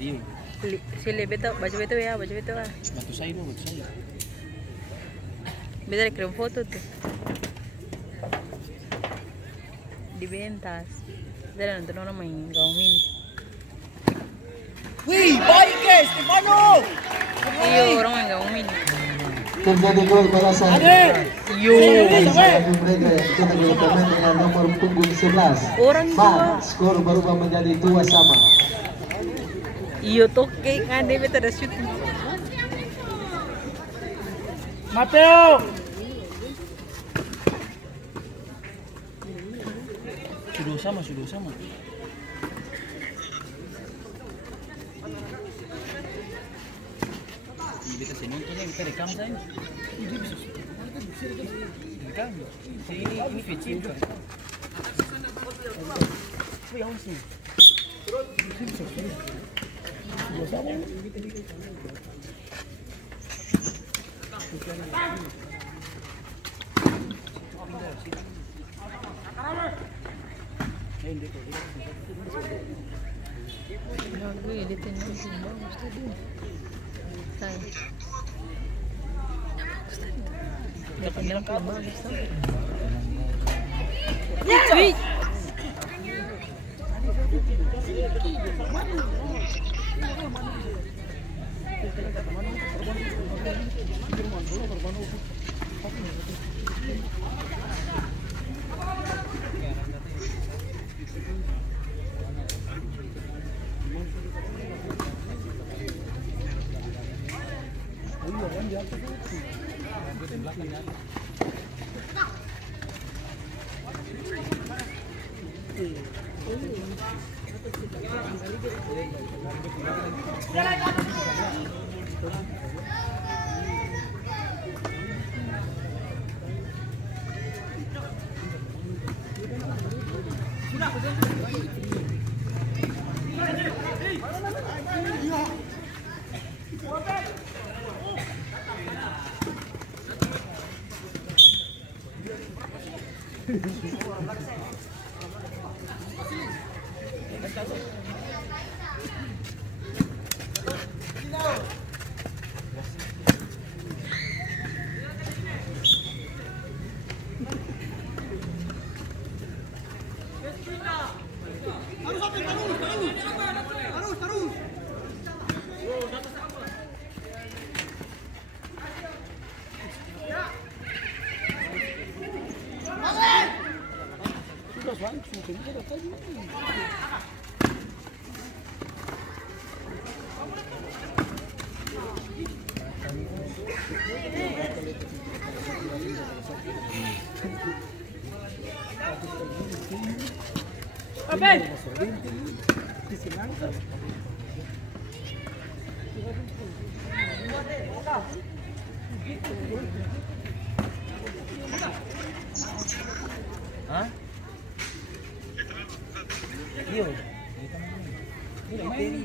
Iyo. Sili beto, baju beto ya, baju beto ah. Batu saya batu saya. Beta kirim foto tuh. Di Bentas. Dia nonton orang main gaung ini. Wih, baik guys, Stefano. Iya, orang main gaung ini. Terjadi gol balasan. Yo. Bagi mereka yang dicetak oleh pemain dengan nomor punggung 11. Orang Bar, juga. skor berubah menjadi 2 sama. Iyo toke kan dia beta ada shoot. Mateo. Sudah sama. Ini beta saya nontonnya, beta rekam saya. Rekam. Ini kecil kan. Yang sih. Lagu editin bagus tadi. Saya. Editin yang bagus tadi. Wih. Hah? Iya.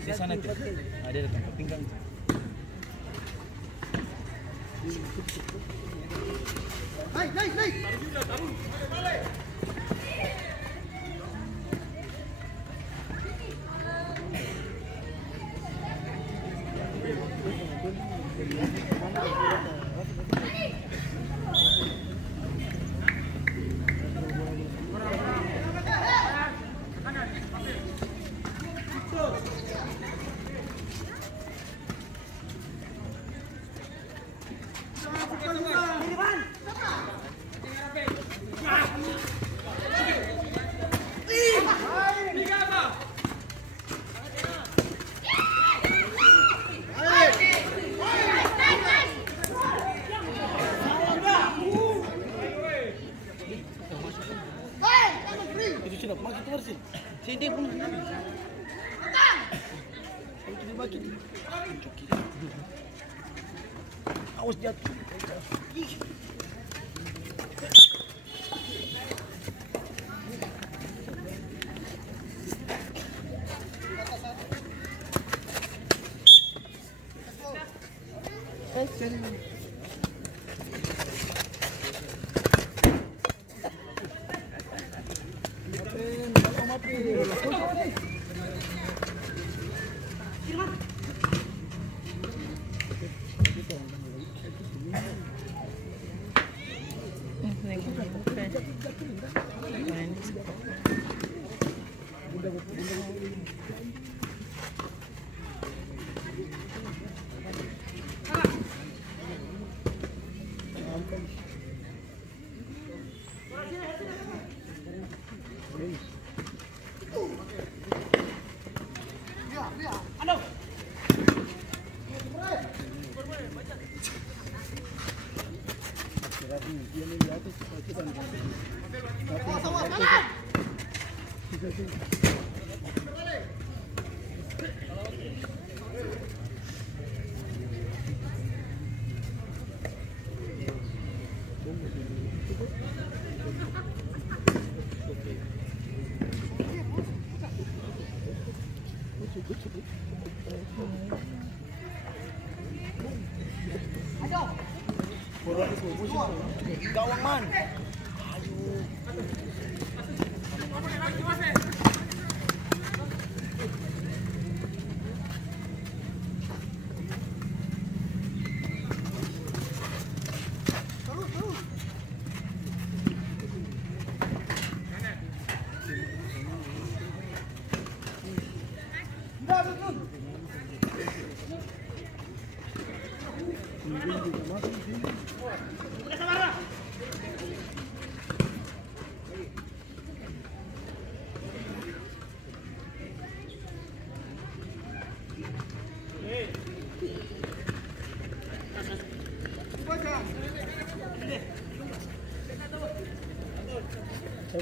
Di sana tuh. Ada tempat pinggang. Sini pun. Awas jatuh. Gawang man.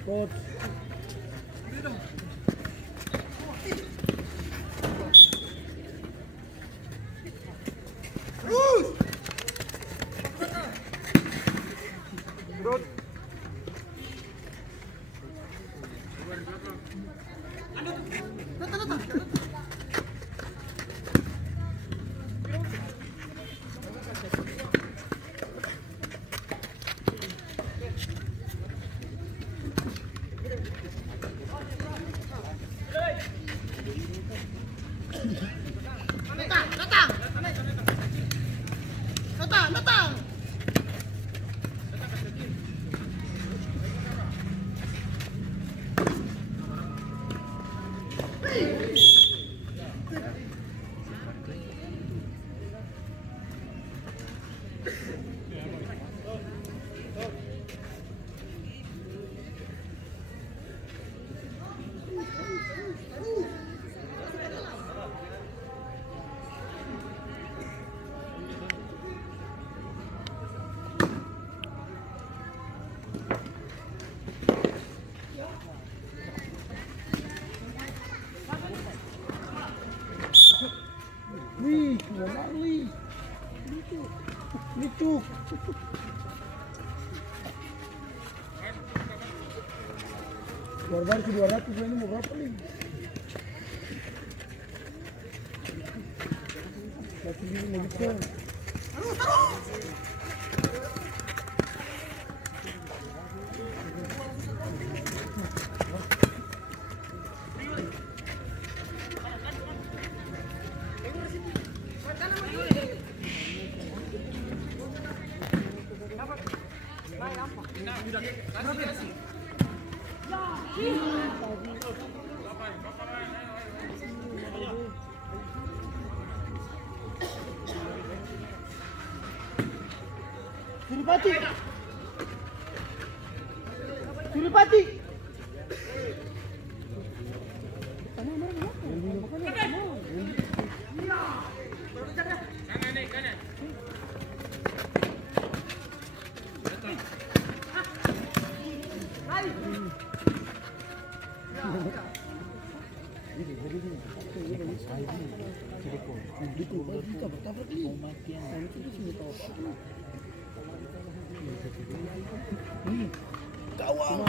Coach. Wih, Ronaldo. Lucu. Barbar ke 200 ini mau berapa nih? Satu ini mau gitu. Suripati. Suripati. Gawang.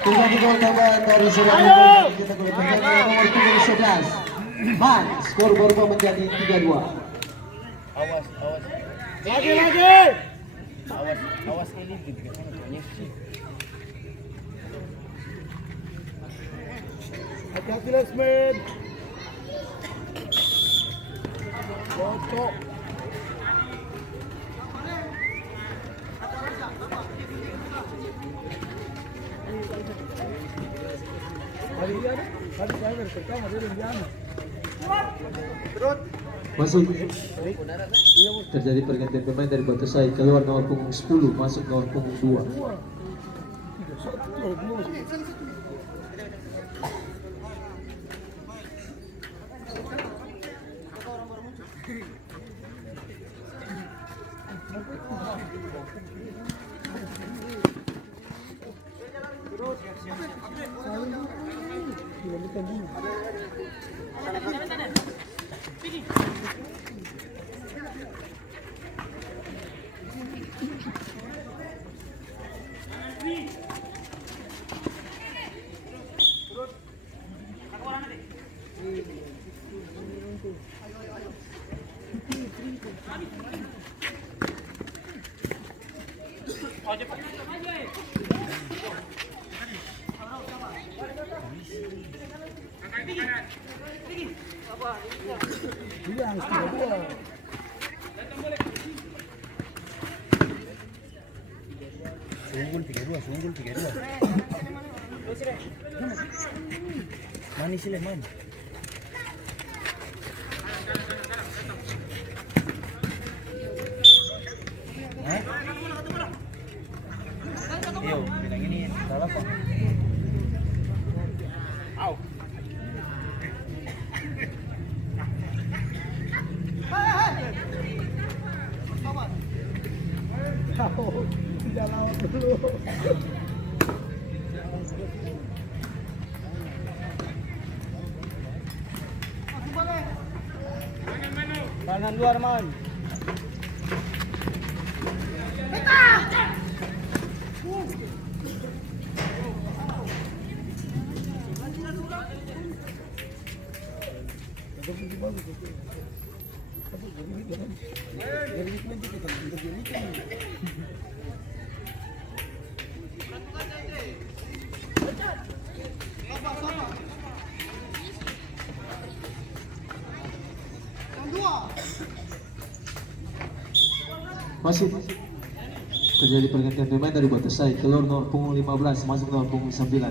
Kembali gol tambahan dari saudara kita gol pemain nomor 11. Man, skor berubah menjadi 3-2. Awas, awas. Lagi. Awas, awas ini juga kan koneksi. Hati-hati Lesmen. Cocok. Masih terjadi pergantian pemain dari Batasai, keluar nomor punggung 10 masuk nomor punggung 2. Sunggul 3-2. Manis sila, man. Hah? Yo, bilang ini salah pak. Au. Tidak lawak dulu. Kanan luar man. Masih terjadi pergantian pemain dari Batasai, keluar nomor punggung 15 masuk nomor punggung 9.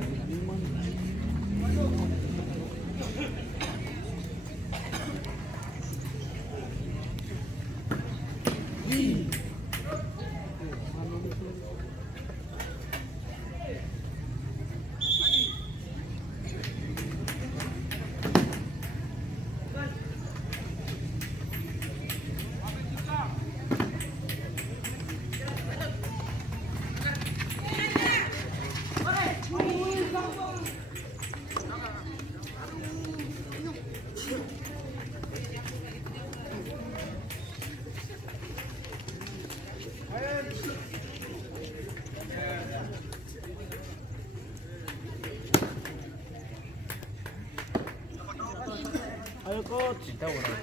Ayo coach. Cinta orang.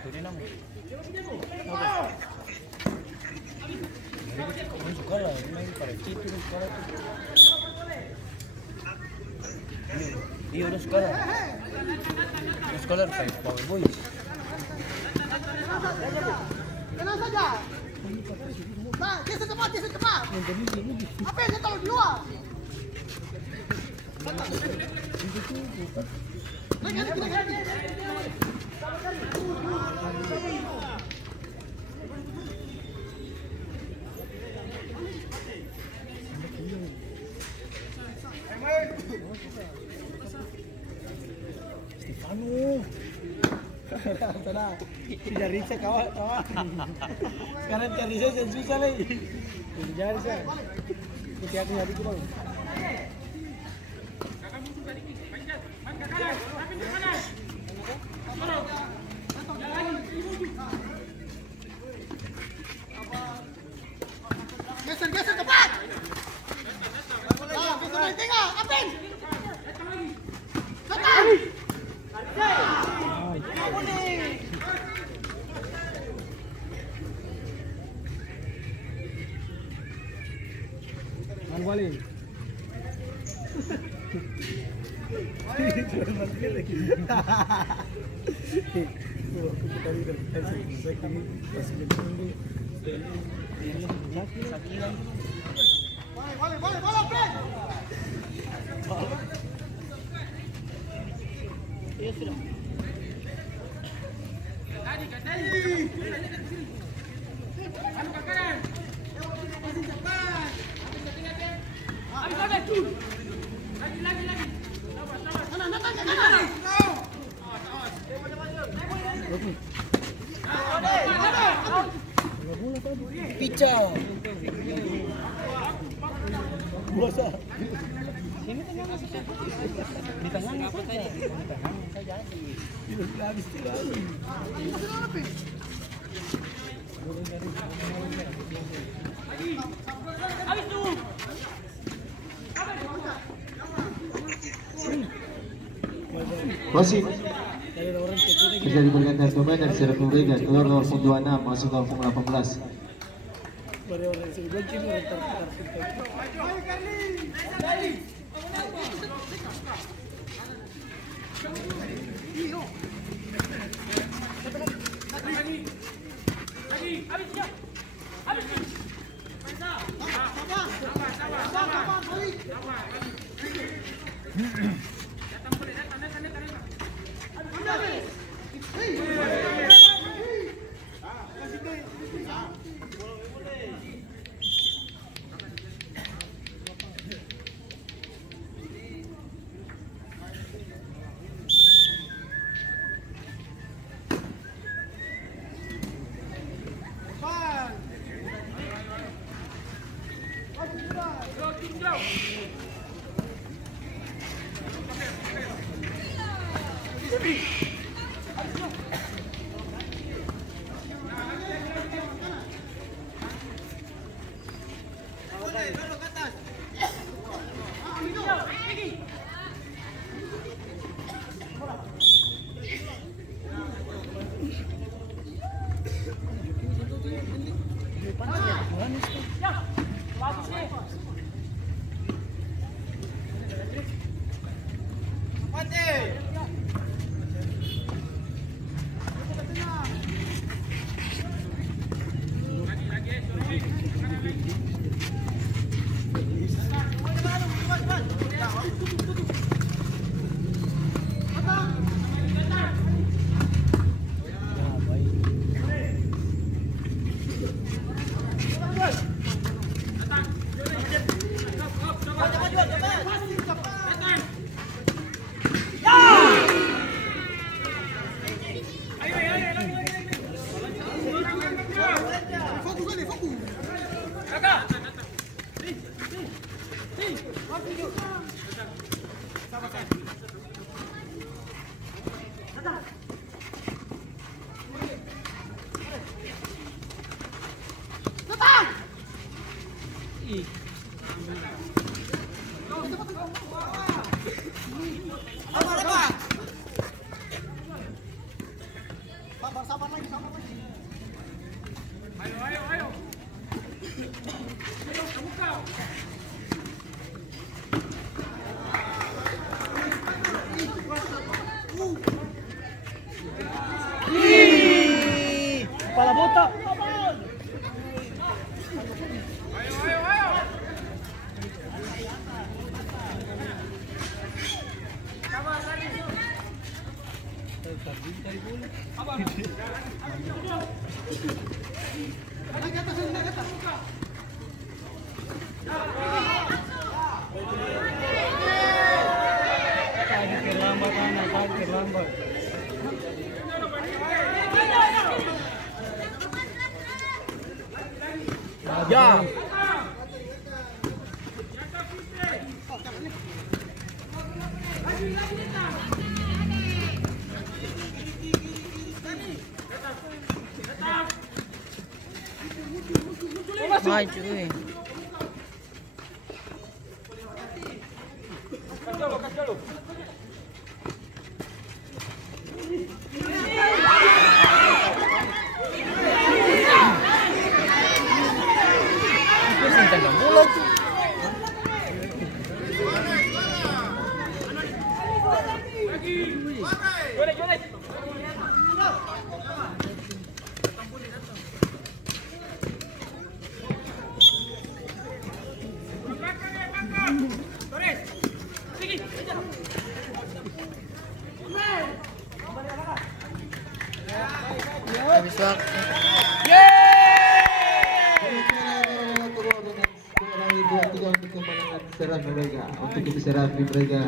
Itu dia nama. Kamu suka lah, main pada situ sekarang tu. Iya udah sekarang. Sekarang kayak Power Boy. Tenang saja. Nah, dia cepat. Apa yang dia tahu di luar? Stefano. Tenang. Tidak Risa kawan. Sekarang cari saya susah lagi. Jadi saya. Kita aku nyari dulu. Geser cepat. balik. Pica. Bosa. Di tangan apa tadi? Di tangan saya jadi. Habis tirado. Wasit bisa dipergantikan pemain dari Serapung Regan keluar nomor 26 masuk ke nomor 18. Kepala botak. Terlambat anak, terlambat. Ya. Maju. Habis waktu. Untuk kemenangan serang mereka, untuk kemenangan mereka.